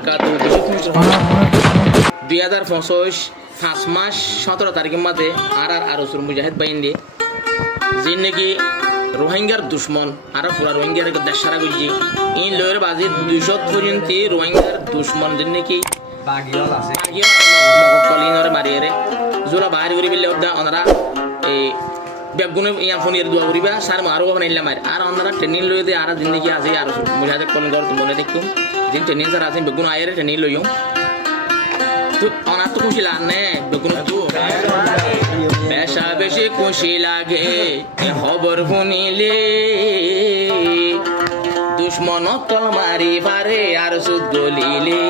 2025 5 মাস 17 তারিখের মাঝে আরসুর মুজাহিদ বাহিনী যে নাকি রোহিঙ্গার দুশ্মন আর পুরা রোহিঙ্গার দেশ সারা গুজি ইন লয়ের বাজি 200 পর্যন্ত রোহিঙ্গার দুশ্মন যে নাকি বাগিয়াল আছে কলিনরে মারিয়ে জোরা বাহারি করি বিলে ওনারা এই বেগুনে ইয়া ফোনের দোয়া করিবা সার আরো বানাইলাম আর ওনারা ট্রেনিং লই দে আর দিন নাকি আছে আর মুজাহিদ কোন গর তো মনে দেখুম দিন ট্রেনিং স্যার আছেন বেগুন আয়ের ট্রেনিং লইও তো অনার তো খুশি লাগে বেগুন তো বেশা বেশি খুশি লাগে খবর শুনিলে দুশ্মন তল মারি পারে আর সুদ গলিলে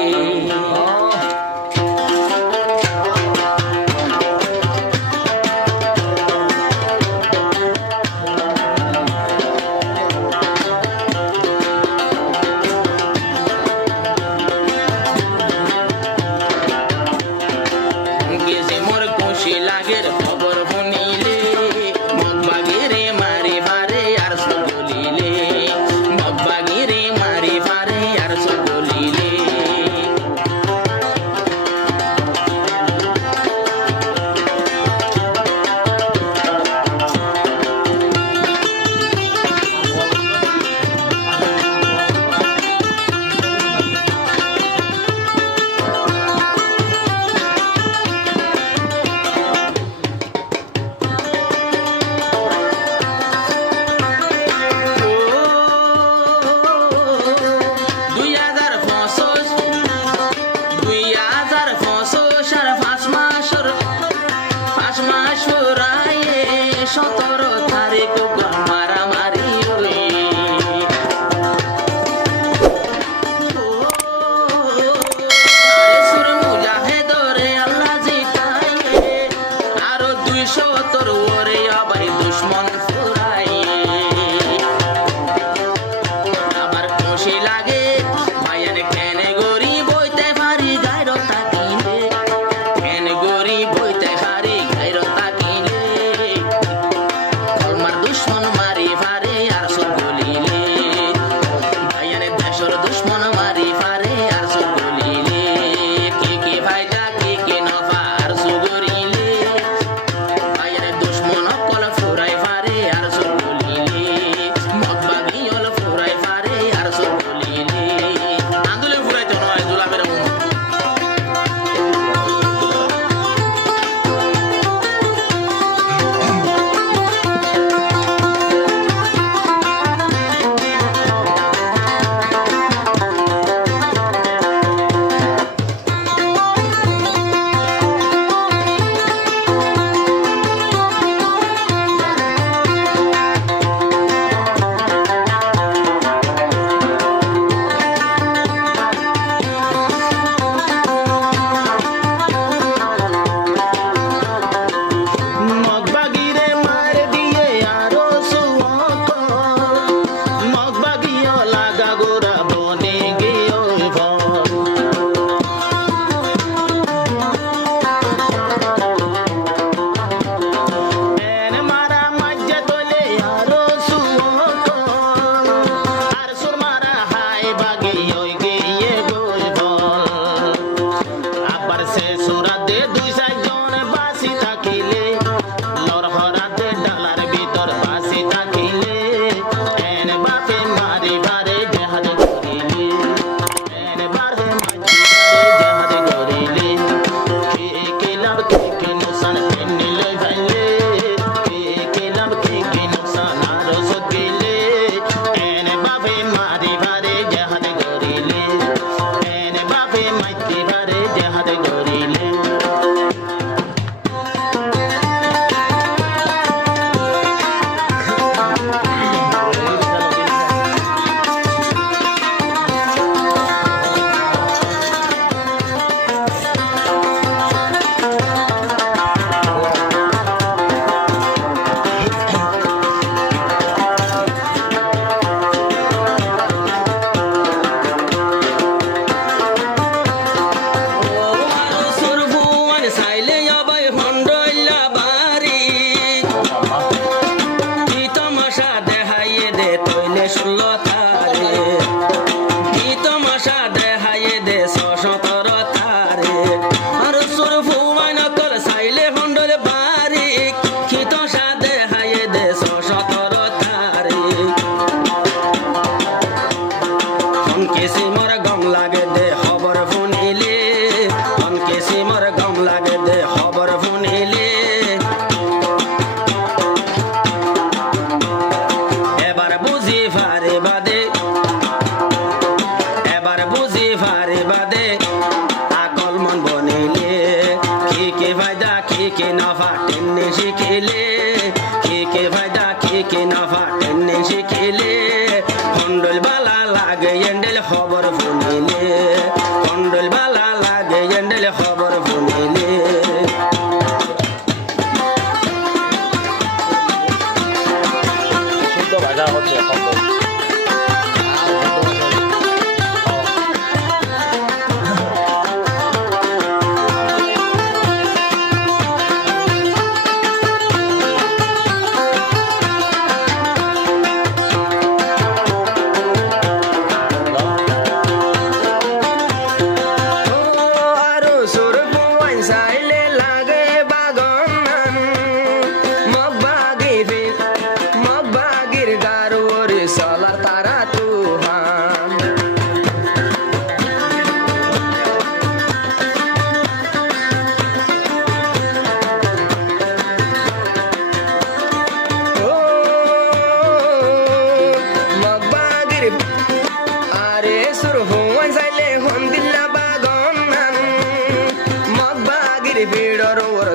বাড়ি বাদে আকল মন বনিলে কি ফায়দা কি নফা টেনে শিখিলে কি ফায়দা কি নফা টেনে শিখিলে খন্ডল বালা লাগে এন্ডেল খবর শুনিলে খন্ডল বালা লাগে এন্ডেল খবর শুনিলে শুদ্ধ ভাষা হচ্ছে শব্দ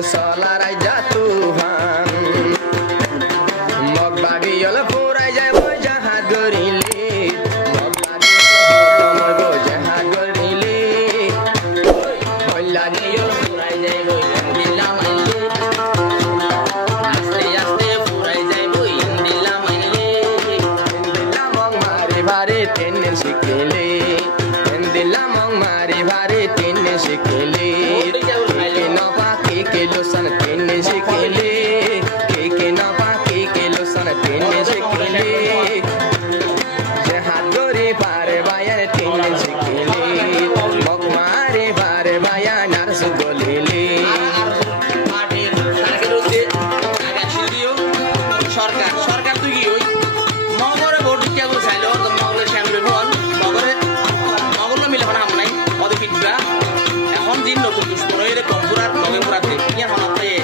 Solar ay jatuhan Magbagi yola puray jay boy jahat gorili Magbagi yola boy jahat gorili Hollagi yola puray jay boy indilla maile Aste aste puray jay boy indilla maile Indilla mong mari bari tenen sikile Indilla mong mari bari tenen sikile के lotion तेने से केले के ना पाके के lotion तेने से केले जे हाथ गोरे पारे बाया तेने से केले मग मारे पारे बाया नारस गोलेले সরকার সরকার তুই কি ওই মগরে ভোট দিতে গো চাইলো তো মগরে শ্যামলে বল মগরে মগরে মিলে হনা নাই ওদের কিটবা এখন দিন নতুন দুশ্মন এর কম্পুরার নগে পুরা দেখিয়া হনা পায়ে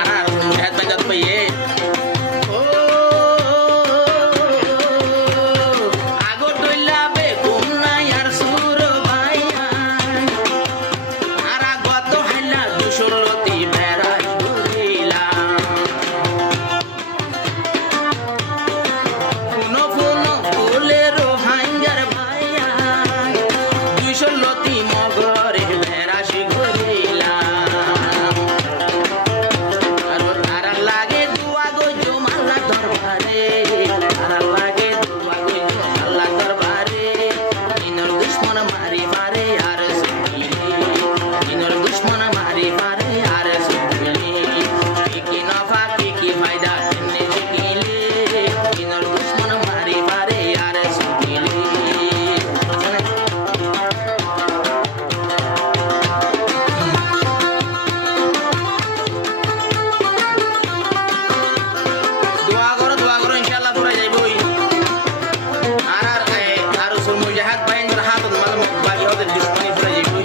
আর মুহাত বাজাত পায়ে আগর দইলা বে কোন নাই আর সুর ভাইয়া আর আগত হাইলা দুশলতি বেড়াই ঘুরিলা ফুনো ফুনো ফুলের হাঙ্গার ভাইয়া দুশলতি মগরে বেড়াসি ঘুরিলা আর তারা লাগে দুয়া গো জমালা দরবারে তারা লাগে দুয়া গো জমালা দরবারে ইনর দুশ্মন মারি মারে আর সুখিলে ইনর দুশ্মন মারি মারে আর সুখিলে কি নফা কি ফায়দা তেনে শিখিলে ইনর দুশ্মন মারি মারে আর সুখিলে দোয়া করো ইনশাআল্লাহ পুরা যাইবই আর রসুল মুজাহিদ বাইনর হাত মানে বাকি ওদের দুশ্মনী পুরা যাইবই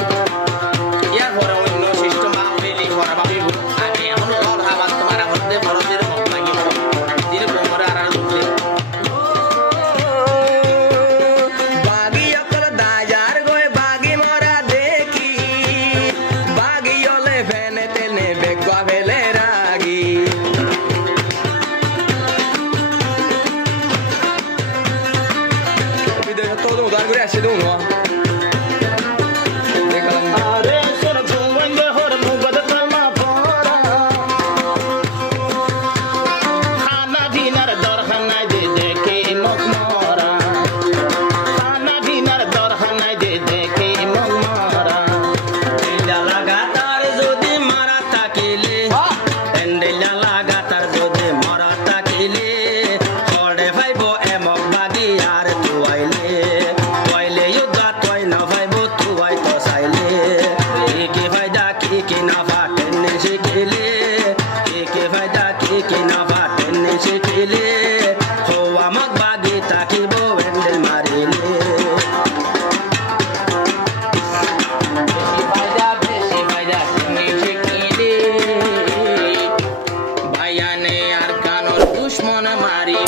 ইয়ার পরে অন্য সিস্টেম আপনি পড়া ভাবিব আগে এখন অল হাবাত তোমার হতে ফরজের বাকি দিনে কোমরে আর দুতে বাগি অকল দাজার গয় বাগি মরা দেখি বাগি অলে ফেনে তেনে বেগবা ফেলে রাগি todo lugar gracias de uno আরে সোর ভুবন হর মুগদ তমা পরা খানা দিনার দরখানায় দে দেখে মক মরা খানা দিনার দরখানায় দে দেখে মক মরা এন্ডেলা লাগাতার যদি মারা থাকিলে এন্ডেলা লাগাতার যদি মারা থাকিলে হড়ে ভাইব এমক বাগি আর তুয়াইলে তুয়াইলে ইউগা তুই না ভাইব তুয়াই তো চাইলে কি ফায়দা কি নাফা টেনে শিখিলে কি ফায়দা কি নাফা টেনে শিখিলে হওয়া মক বাগি থাকিব এন্ডেল মারিলে বেশি ফায়দা তুমি শিখিলে ভাইয়া নে আর কানোর দুশ্মন মারি